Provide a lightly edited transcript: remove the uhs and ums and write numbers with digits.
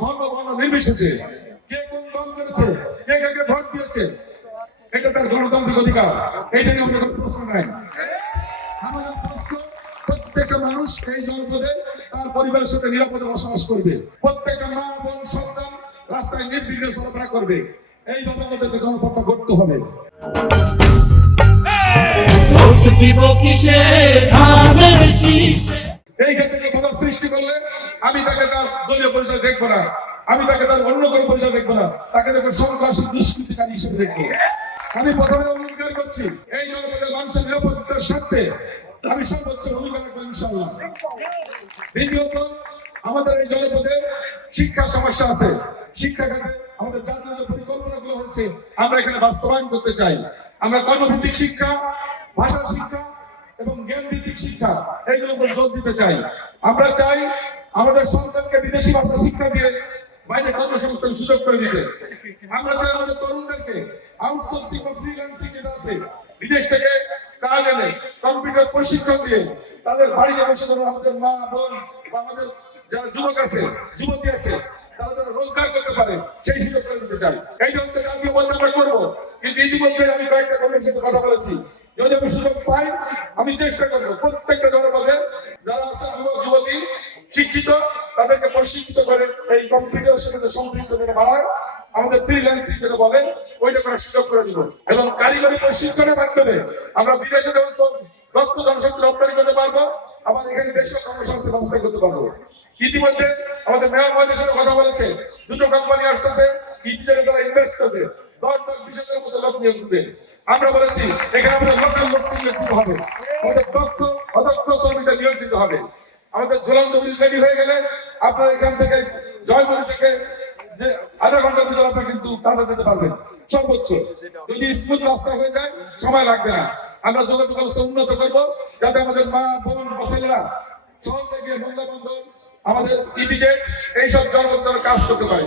ধর্ম বর্ণ নির্বিশেষে কে কোন দল করেছে, কে কাকে ভোট দিয়েছে, এটা তার গণতান্ত্রিক অধিকার। এটা নিয়ে আমাদের কোনো প্রশ্ন নাই। আমাদের প্রশ্ন, প্রত্যেকটা মানুষ এই জনপদে তার পরিবারের সাথে নিরাপদে বসবাস করবে, প্রত্যেকটা মা বোন সন্তান রাস্তায় নির্বিঘ্নে চলাফেরা করবে। এইভাবে আমাদেরকে জনপদটা গড়তে হবে। এই ক্ষেত্রে বাধা সৃষ্টি করলে আমি তাকে তার দলীয় পরিচয় দেখবো না, আমি তাকে তার অন্য কোনো পরিচয় দেখবো না, তাকে দেখবো সন্ত্রাসী দুষ্কৃতিকারী হিসেবে দেখবো। আমি প্রথমে অঙ্গীকার করছি এই জনপদের মানুষের নিরাপত্তার স্বার্থে আমি সর্বোচ্চ ভূমিকা রাখবো ইনশাআল্লাহ। দ্বিতীয়ত, আমাদের এই জনপদে শিক্ষার সমস্যা আছে। শিক্ষা খাতে আমাদের জাতীয় যে পরিকল্পনাগুলো হচ্ছে আমরা এখানে বাস্তবায়ন করতে চাই। আমরা কর্মভিত্তিক শিক্ষা, ভাষা শিক্ষা এবং জ্ঞান ভিত্তিক শিক্ষা এইগুলোর উপর জোর দিতে চাই। আমরা চাই আমাদের সন্তানকে বিদেশি ভাষা শিক্ষা দিয়ে বাইরে কর্মসংস্থানের সুযোগ করে দিতে। আমরা চাই আমাদের তরুণদেরকে আউটসোর্সিং বা ফ্রিল্যান্সিং যেটা আছে বিদেশ থেকে কাজ এনে কম্পিউটার প্রশিক্ষণ দিয়ে তাদের বাড়িতে বসে যেন আমাদের মা বোন বা আমাদের যারা যুবক আছে, যুবতী আছে, তারা যেন রোজগার করতে পারে সেই সুযোগ করে দিতে চাই। এইটা হচ্ছে জাতীয় পর্যায়ে আমরা করবো। কিন্তু ইতিমধ্যে আমি কয়েকটা কর্মীর সাথে কথা বলেছি, যদি আমি সুযোগ পাই আমি চেষ্টা করবো প্রত্যেকটা জনপদে যারা আছে যুবক যুবতী শিক্ষিত তাদেরকে প্রশিক্ষিত করে এই কম্পিউটারের সাথে সম্পৃক্ত করে বাড়ায় আমাদের ফ্রিল্যান্সিং যেটা বলে ওইটা করার সুযোগ করে দিব। এবং কারিগরি প্রশিক্ষণের মাধ্যমে আমরা বিদেশে যেমন দক্ষ জনশক্তি রপ্তানি করতে পারবো, আবার এখানে দেশের কর্মসংস্থান ব্যবস্থা করতে পারবো। ইতিমধ্যে আমাদের মেয়র মহোদয়ের সাথে কথা বলেছে, দুটো কোম্পানি আসতেছে ইপিজেডে তারা ইনভেস্ট করবে, 10-20 মতো লোক নিয়োগ দিবে। আমরা বলেছি এখানে আমাদের লোকাল লোক নিয়োগ দিতে হবে, আমাদের দক্ষ অদক্ষ শ্রমিকদের নিয়োগ দিতে হবে। আমাদের ঝুলন্ত ব্রিজ রেডি হয়ে গেলে আপনারা এখান থেকে জয়পুরি থেকে যে আধা ঘন্টার ভিতরে আপনারা কিন্তু কাজে যেতে পারবেন সর্বোচ্চ। যদি স্মুথ রাস্তা হয়ে যায় সময় লাগবে না। আমরা যোগাযোগ ব্যবস্থা উন্নত করবো যাতে আমাদের মা বোন মশাইরা সহজে গিয়ে বন্ধন আমাদের ইপিজেড এইসব জনগণ কাজ করতে পারে।